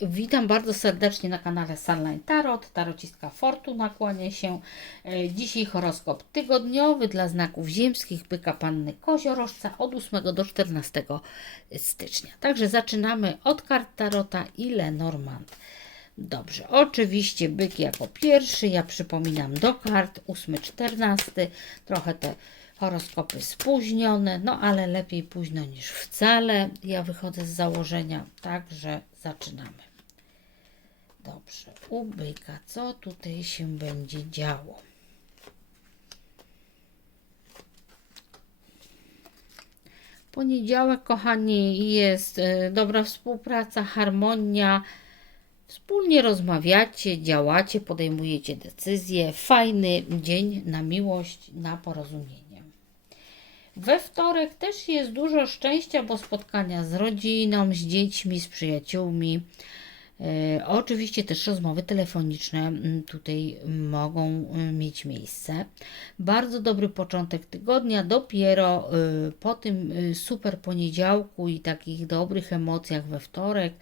Witam bardzo serdecznie na kanale Sunline Tarot. Tarocistka Fortuna kłania się. E, Dzisiaj horoskop tygodniowy dla znaków ziemskich Byka Panny Koziorożca od 8 do 14 stycznia. Także zaczynamy od kart Tarota i Lenormand. Dobrze, oczywiście byk jako pierwszy. Ja przypominam do kart 8-14. Trochę te horoskopy spóźnione, no ale lepiej późno niż wcale. Ja wychodzę z założenia, także zaczynamy. Dobrze, u byka, co tutaj się będzie działo? Poniedziałek, kochani, jest e, dobra współpraca, harmonia. Wspólnie rozmawiacie, działacie, podejmujecie decyzje. Fajny dzień na miłość, na porozumienie. We wtorek też jest dużo szczęścia, bo spotkania z rodziną, z dziećmi, z przyjaciółmi. E, oczywiście też rozmowy telefoniczne mm, tutaj mogą y, mieć miejsce. Bardzo dobry początek tygodnia, dopiero y, po tym y, super poniedziałku i takich dobrych emocjach we wtorek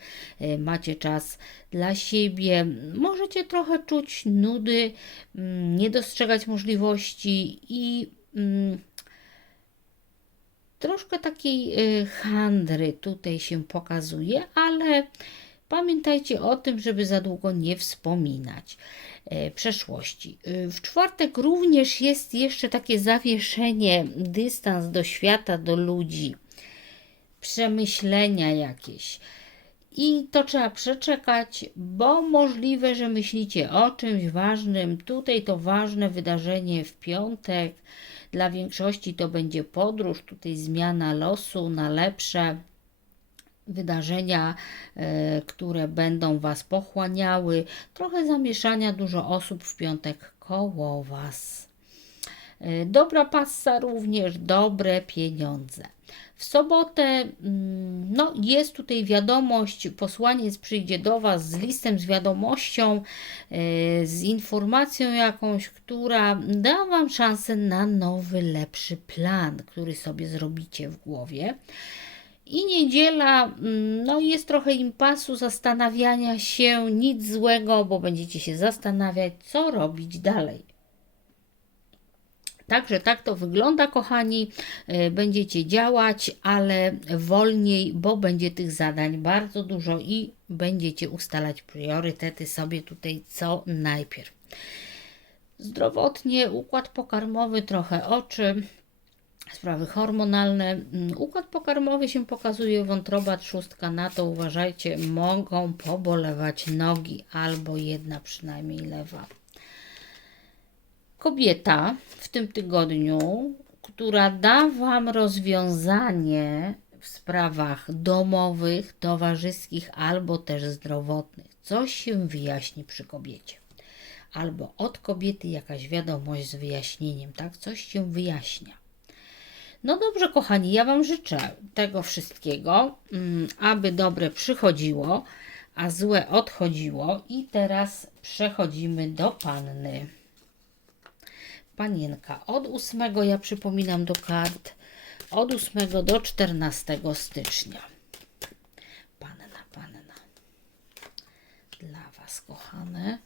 y, macie czas dla siebie. Możecie trochę czuć nudy, mm, nie dostrzegać możliwości i mm, troszkę takiej y, handry tutaj się pokazuje, ale Pamiętajcie o tym, żeby za długo nie wspominać e, przeszłości. E, W czwartek również jest jeszcze takie zawieszenie, dystans do świata, do ludzi, przemyślenia jakieś. I to trzeba przeczekać, bo możliwe, że myślicie o czymś ważnym. Tutaj to ważne wydarzenie w piątek. Dla większości to będzie podróż, tutaj zmiana losu na lepsze wydarzenia, e, które będą Was pochłaniały, trochę zamieszania, dużo osób w piątek koło Was. E, Dobra passa również, dobre pieniądze. W sobotę mm, no, jest tutaj wiadomość, posłaniec przyjdzie do Was z listem, z wiadomością, e, z informacją jakąś, która da Wam szansę na nowy, lepszy plan, który sobie zrobicie w głowie. I niedziela, mm, no jest trochę impasu, zastanawiania się, nic złego, bo będziecie się zastanawiać, co robić dalej. Także tak to wygląda, kochani. E, Będziecie działać, ale wolniej, bo będzie tych zadań bardzo dużo i będziecie ustalać priorytety sobie tutaj co najpierw. Zdrowotnie, układ pokarmowy, trochę oczy, sprawy hormonalne. Mm, Układ pokarmowy się pokazuje, wątroba, trzustka, na to uważajcie, mogą pobolewać nogi, albo jedna przynajmniej lewa. Kobieta w tym tygodniu, która da Wam rozwiązanie w sprawach domowych, towarzyskich albo też zdrowotnych. Coś się wyjaśni przy kobiecie. Albo od kobiety jakaś wiadomość z wyjaśnieniem, tak? Coś się wyjaśnia. No dobrze, kochani, ja Wam życzę tego wszystkiego, mm, aby dobre przychodziło, a złe odchodziło. I teraz przechodzimy do panny. Panienka od 8, ja przypominam do kart, od 8 do 14 stycznia. Panna, panna. Dla Was, kochane.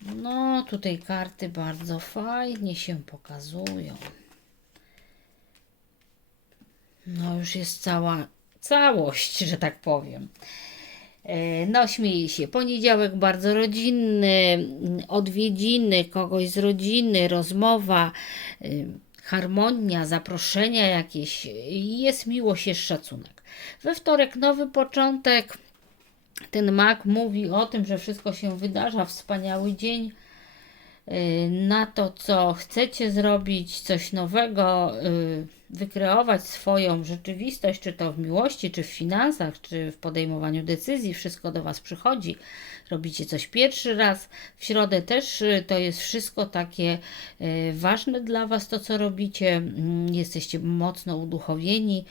No, tutaj karty bardzo fajnie się pokazują. No już jest cała całość, że tak powiem. E, No, śmieję się. Poniedziałek bardzo rodzinny, odwiedziny kogoś z rodziny, rozmowa, y, harmonia, zaproszenia jakieś. Jest miłość, jest szacunek. We wtorek nowy początek. Ten mak mówi o tym, że wszystko się wydarza, wspaniały dzień na to, co chcecie zrobić, coś nowego, y, wykreować swoją rzeczywistość, czy to w miłości, czy w finansach, czy w podejmowaniu decyzji, wszystko do Was przychodzi. Robicie coś pierwszy raz. W środę też y, to jest wszystko takie y, ważne dla Was, to co robicie. Mm, Jesteście mocno uduchowieni,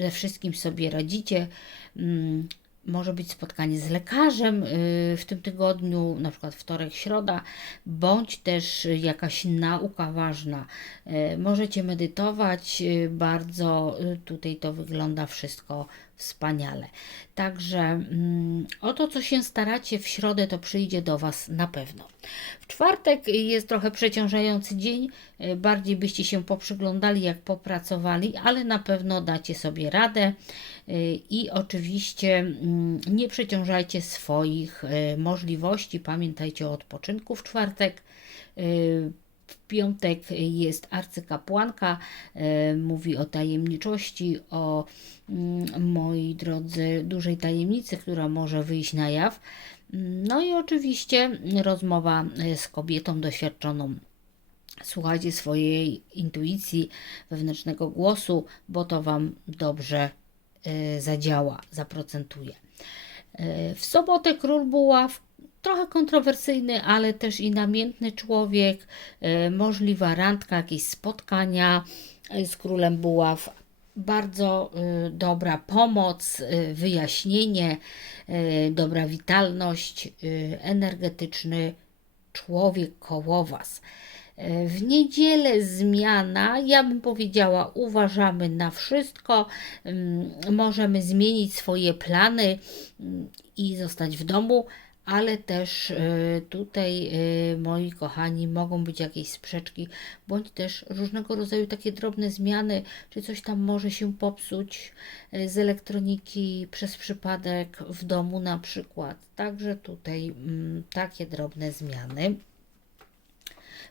ze wszystkim sobie radzicie. Może być spotkanie z lekarzem y, w tym tygodniu, na przykład wtorek, środa, bądź też jakaś nauka ważna. Y, Możecie medytować, y, bardzo tutaj to wygląda wszystko wspaniale. Także mm, o to, co się staracie w środę, to przyjdzie do Was na pewno. W czwartek jest trochę przeciążający dzień, y, bardziej byście się poprzyglądali, jak popracowali, ale na pewno dacie sobie radę y, i oczywiście mm, nie przeciążajcie swoich y, możliwości. Pamiętajcie o odpoczynku w czwartek. W piątek jest arcykapłanka, y, mówi o tajemniczości, o mm, moi drodzy dużej tajemnicy, która może wyjść na jaw. No i oczywiście rozmowa y, z kobietą doświadczoną. Słuchajcie swojej intuicji, wewnętrznego głosu, bo to Wam dobrze y, zadziała, zaprocentuje. W sobotę król buław, trochę kontrowersyjny, ale też i namiętny człowiek, y, możliwa randka, jakieś spotkania y, z królem buław. Bardzo y, dobra pomoc, wyjaśnienie, dobra witalność, energetyczny człowiek koło Was. E, W niedzielę zmiana, ja bym powiedziała, uważamy na wszystko. Mm, Możemy zmienić swoje plany mm, i zostać w domu, ale też e, tutaj, e, moi kochani, mogą być jakieś sprzeczki, bądź też różnego rodzaju takie drobne zmiany, czy coś tam może się popsuć e, z elektroniki przez przypadek w domu na przykład. Także tutaj mm, takie drobne zmiany.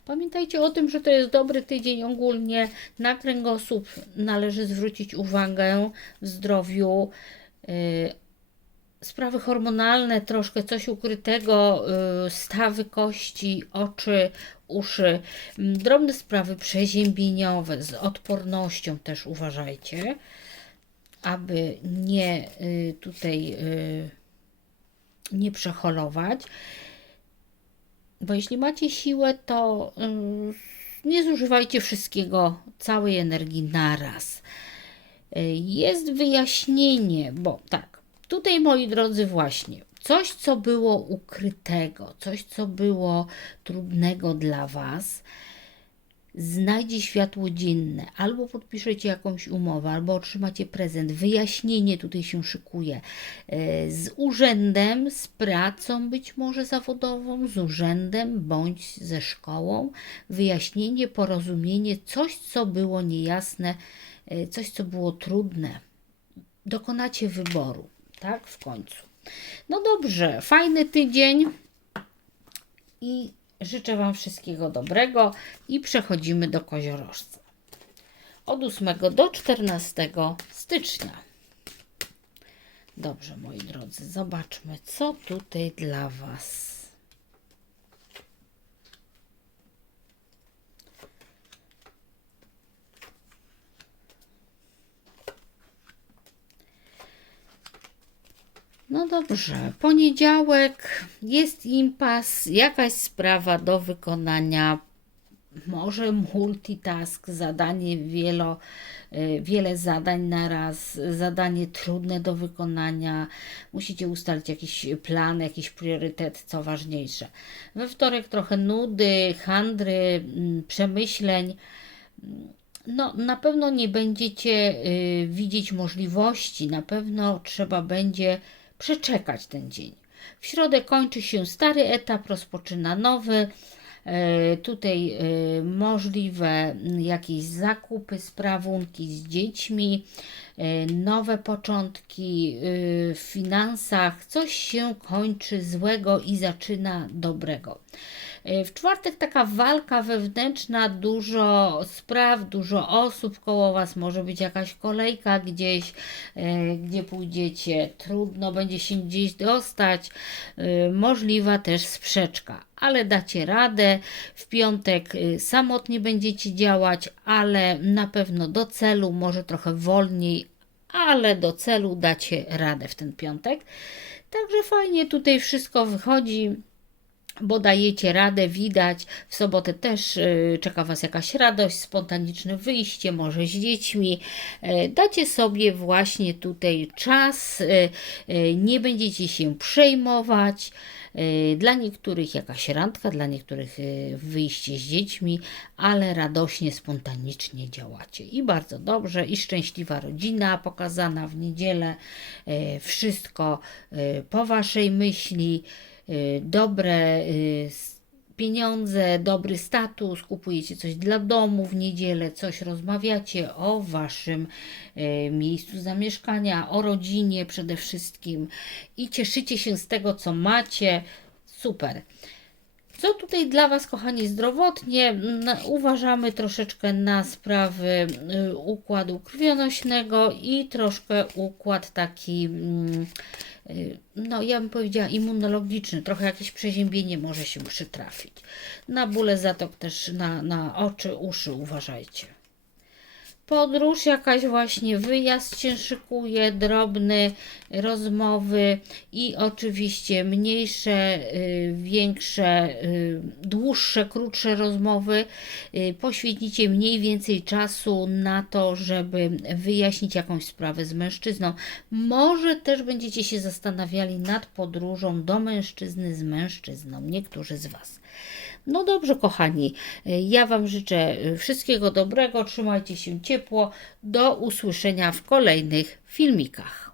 Pamiętajcie o tym, że to jest dobry tydzień ogólnie. Na kręgosłup należy zwrócić uwagę w zdrowiu. Sprawy hormonalne, troszkę coś ukrytego, yy, stawy kości, oczy, uszy, mm, drobne sprawy przeziębieniowe z odpornością też uważajcie, aby nie yy, tutaj yy, nie przeholować. Bo jeśli macie siłę, to nie zużywajcie wszystkiego, całej energii naraz. Y, Jest wyjaśnienie, bo tak, tutaj moi drodzy, właśnie coś, co było ukrytego, coś, co było trudnego dla Was, znajdzie światło dzienne, albo podpiszecie jakąś umowę, albo otrzymacie prezent, wyjaśnienie tutaj się szykuje e, z urzędem, z pracą być może zawodową, z urzędem bądź ze szkołą, wyjaśnienie, porozumienie, coś, co było niejasne, e, coś, co było trudne. Dokonacie wyboru, tak, w końcu. No dobrze, fajny tydzień i życzę Wam wszystkiego dobrego i przechodzimy do koziorożca. Od 8 do 14 stycznia. Dobrze, moi drodzy, zobaczmy, co tutaj dla Was. No dobrze, poniedziałek jest impas, jakaś sprawa do wykonania, może multitask, zadanie wielo, y, wiele zadań na raz, zadanie trudne do wykonania. Musicie ustalić jakiś plan, jakiś priorytet, co ważniejsze. We wtorek trochę nudy, handry, mm, przemyśleń. No, na pewno nie będziecie y, widzieć możliwości, na pewno trzeba będzie przeczekać ten dzień. W środę kończy się stary etap, rozpoczyna nowy. E, tutaj e, możliwe jakieś zakupy, sprawunki z dziećmi, e, nowe początki w finansach, coś się kończy złego i zaczyna dobrego. E, W czwartek taka walka wewnętrzna, dużo spraw, dużo osób koło Was, może być jakaś kolejka gdzieś, e, gdzie pójdziecie, trudno będzie się gdzieś dostać, e, możliwa też sprzeczka, ale dacie radę. W piątek samotnie będziecie działać, ale na pewno do celu, może trochę wolniej, ale do celu dacie radę w ten piątek. Także fajnie tutaj wszystko wychodzi bo dajecie radę, widać. W sobotę też y, czeka Was jakaś radość, spontaniczne wyjście, może z dziećmi. Y, dacie sobie właśnie tutaj czas, y, y, nie będziecie się przejmować. Y, Dla niektórych jakaś randka, dla niektórych wyjście z dziećmi, ale radośnie, spontanicznie działacie. I bardzo dobrze, i szczęśliwa rodzina pokazana w niedzielę. Y, Wszystko po Waszej myśli dobre y, pieniądze, dobry status, kupujecie coś dla domu w niedzielę, coś rozmawiacie o waszym y, miejscu zamieszkania, o rodzinie przede wszystkim i cieszycie się z tego, co macie. Super. Co tutaj dla Was, kochani, zdrowotnie? Mm, Uważamy troszeczkę na sprawy y, układu krwionośnego i troszkę układ taki, mm, y, no ja bym powiedziała immunologiczny, trochę jakieś przeziębienie może się przytrafić. Na bóle zatok też na, na oczy, uszy uważajcie podróż, jakaś właśnie wyjazd się szykuje, drobne rozmowy i oczywiście mniejsze, y, większe, y, dłuższe, krótsze rozmowy. Y, Poświęcicie mniej więcej czasu na to, żeby wyjaśnić jakąś sprawę z mężczyzną. Może też będziecie się zastanawiali nad podróżą do mężczyzny z mężczyzną, niektórzy z Was. No dobrze, kochani, ja Wam życzę wszystkiego dobrego, trzymajcie się ciepło. Do usłyszenia w kolejnych filmikach.